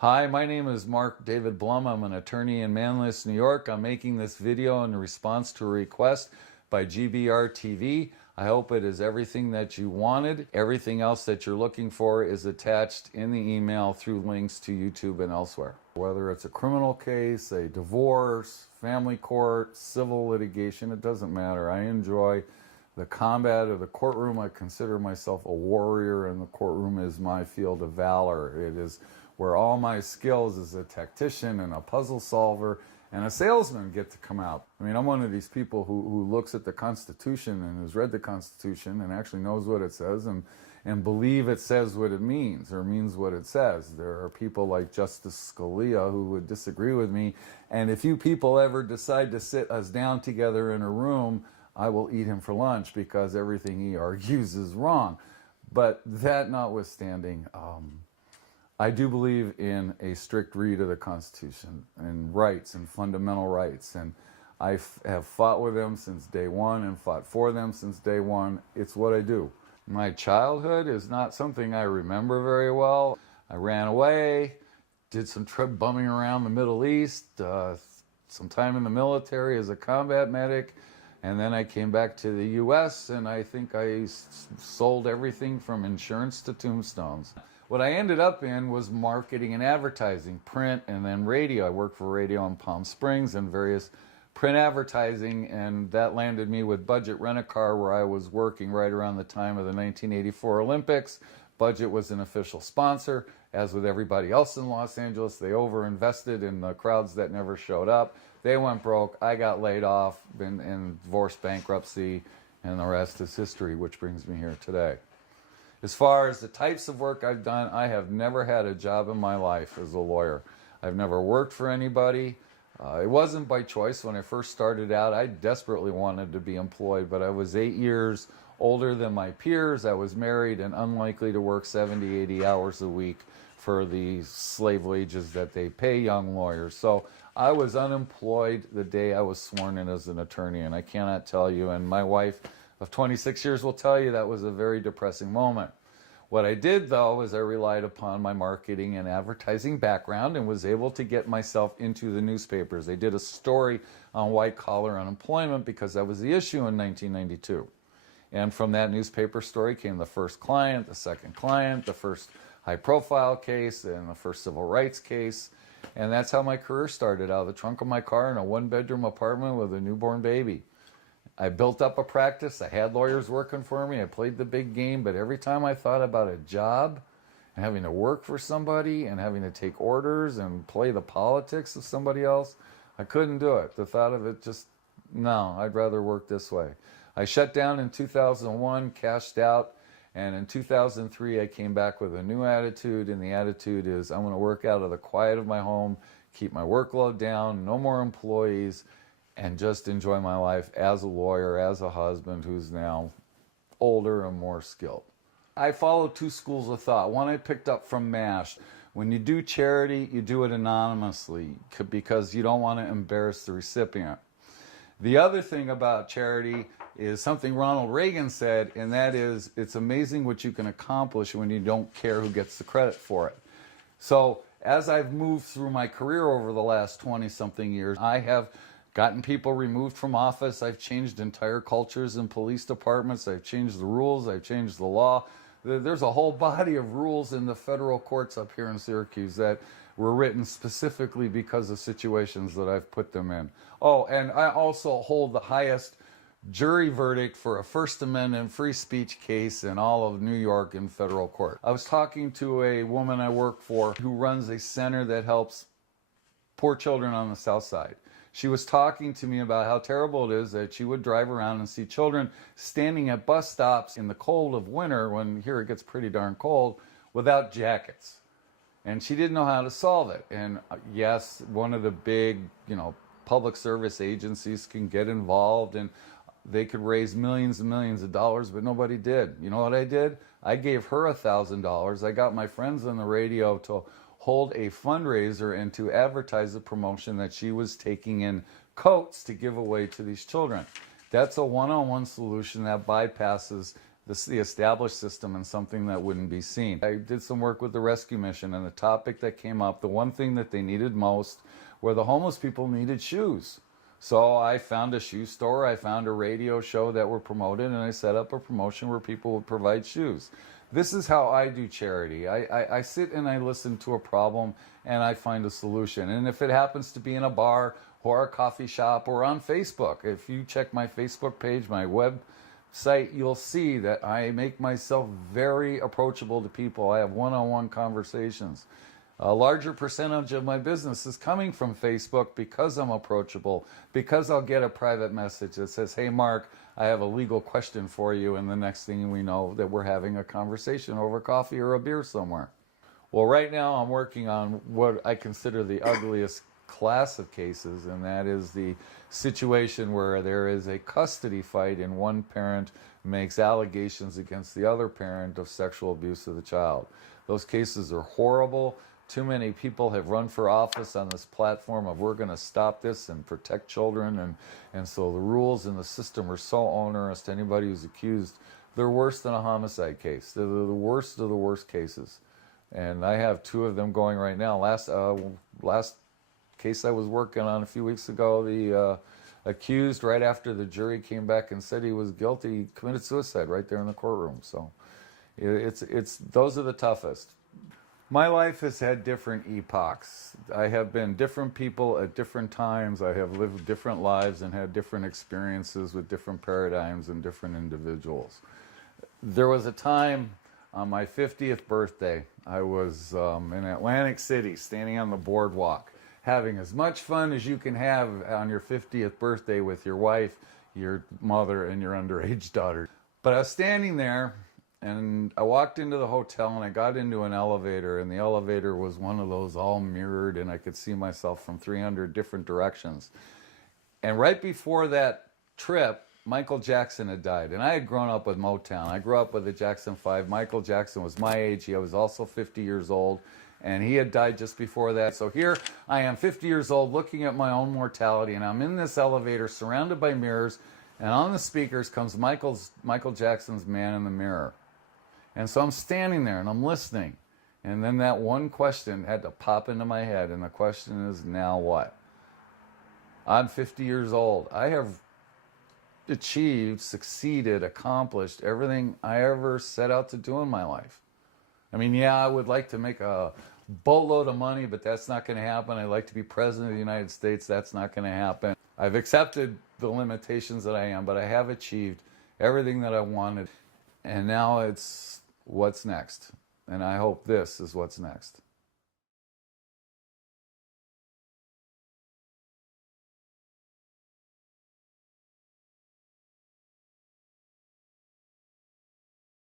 Hi, my name is Mark David Blum. I'm an attorney in Manlius, New York. I'm making this video in response to a request by GBR TV. I hope it is everything that you wanted. Everything else that you're looking for is attached in the email through links to YouTube and elsewhere. Whether it's a criminal case, a divorce, family court, civil litigation, it doesn't matter. I enjoy the combat of the courtroom. I consider myself a warrior, and the courtroom is my field of valor. It is where all my skills as a tactician and a puzzle solver and a salesman get to come out. I mean, I'm one of these people who looks at the Constitution and has read the Constitution and actually knows what it says and believe it says what it means or means what it says. There are people like Justice Scalia who would disagree with me, and if you people ever decide to sit us down together in a room, I will eat him for lunch because everything he argues is wrong. But that notwithstanding, I do believe in a strict read of the Constitution and rights and fundamental rights, and I have fought with them since day one and fought for them since day one. It's what I do. My childhood is not something I remember very well. I ran away, did some trip bumming around the Middle East, some time in the military as a combat medic, and then I came back to the U.S. and I think I sold everything from insurance to tombstones. What I ended up in was marketing and advertising, print and then radio. I worked for radio in Palm Springs and various print advertising, and that landed me with Budget Rent-A-Car, where I was working right around the time of the 1984 Olympics. Budget was an official sponsor. As with everybody else in Los Angeles, they overinvested in the crowds that never showed up. They went broke. I got laid off in divorce, bankruptcy, and the rest is history, which brings me here today. As far as the types of work I've done, I have never had a job in my life as a lawyer. I've never worked for anybody. It wasn't by choice. When I first started out, I desperately wanted to be employed, but I was 8 years older than my peers. I was married and unlikely to work 70, 80 hours a week for the slave wages that they pay young lawyers. So I was unemployed the day I was sworn in as an attorney, and I cannot tell you, and my wife of 26 years will tell you that was a very depressing moment. What I did, though, is I relied upon my marketing and advertising background and was able to get myself into the newspapers. They did a story on white-collar unemployment because that was the issue in 1992. And from that newspaper story came the first client, the second client, the first high-profile case, and the first civil rights case. And that's how my career started, out of the trunk of my car in a one-bedroom apartment with a newborn baby. I built up a practice. I had lawyers working for me. I played the big game, but every time I thought about a job and having to work for somebody and having to take orders and play the politics of somebody else, I couldn't do it. The thought of it just, no, I'd rather work this way. I shut down in 2001, cashed out, and in 2003 I came back with a new attitude, and the attitude is I'm going to work out of the quiet of my home, keep my workload down, no more employees, and just enjoy my life as a lawyer, as a husband who's now older and more skilled. I follow two schools of thought. One I picked up from MASH. When you do charity, you do it anonymously because you don't want to embarrass the recipient. The other thing about charity is something Ronald Reagan said, and that is, it's amazing what you can accomplish when you don't care who gets the credit for it. So as I've moved through my career over the last 20-something years, I have gotten people removed from office. I've changed entire cultures in police departments. I've changed the rules. I've changed the law. There's a whole body of rules in the federal courts up here in Syracuse that were written specifically because of situations that I've put them in. Oh, and I also hold the highest jury verdict for a First Amendment free speech case in all of New York in federal court. I was talking to a woman I work for who runs a center that helps poor children on the South Side. She was talking to me about how terrible it is that she would drive around and see children standing at bus stops in the cold of winter, when here it gets pretty darn cold, without jackets. And she didn't know how to solve it. And yes, one of the big, public service agencies can get involved and they could raise millions and millions of dollars, but nobody did. You know what I did? I gave her $1,000. I got my friends on the radio to hold a fundraiser and to advertise the promotion that she was taking in coats to give away to these children. That's a one-on-one solution that bypasses the established system and something that wouldn't be seen. I did some work with the rescue mission, and the topic that came up, the one thing that they needed most were the homeless people needed shoes. So I found a shoe store, I found a radio show that were promoted, and I set up a promotion where people would provide shoes. This is how I do charity. I sit and I listen to a problem and I find a solution. And if it happens to be in a bar or a coffee shop or on Facebook, if you check my Facebook page, my website, you'll see that I make myself very approachable to people. I have one-on-one conversations. A larger percentage of my business is coming from Facebook because I'm approachable, because I'll get a private message that says, hey, Mark, I have a legal question for you, and the next thing we know that we're having a conversation over coffee or a beer somewhere. Well, right now I'm working on what I consider the ugliest class of cases, and that is the situation where there is a custody fight and one parent makes allegations against the other parent of sexual abuse of the child. Those cases are horrible. Too many people have run for office on this platform of we're going to stop this and protect children, and so the rules in the system are so onerous to anybody who's accused. They're worse than a homicide case. They're the worst of the worst cases. And I have two of them going right now. Last case I was working on a few weeks ago, the accused, right after the jury came back and said he was guilty, committed suicide right there in the courtroom. So it's those are the toughest. My life has had different epochs. I have been different people at different times. I have lived different lives and had different experiences with different paradigms and different individuals. There was a time on my 50th birthday, I was in Atlantic City, standing on the boardwalk, having as much fun as you can have on your 50th birthday with your wife, your mother, and your underage daughter. But I was standing there, and I walked into the hotel and I got into an elevator, and the elevator was one of those all mirrored, and I could see myself from 300 different directions. And right before that trip, Michael Jackson had died, and I had grown up with Motown. I grew up with the Jackson 5. Michael Jackson was my age. He was also 50 years old, and he had died just before that. So here I am, 50 years old, looking at my own mortality, and I'm in this elevator surrounded by mirrors, and on the speakers comes Michael Jackson's Man in the Mirror. And so I'm standing there and I'm listening. And then that one question had to pop into my head. And the question is, now what? I'm 50 years old. I have achieved, succeeded, accomplished everything I ever set out to do in my life. I mean, yeah, I would like to make a boatload of money, but that's not going to happen. I'd like to be president of the United States. That's not going to happen. I've accepted the limitations that I am, but I have achieved everything that I wanted. And now it's what's next. And I hope this is what's next.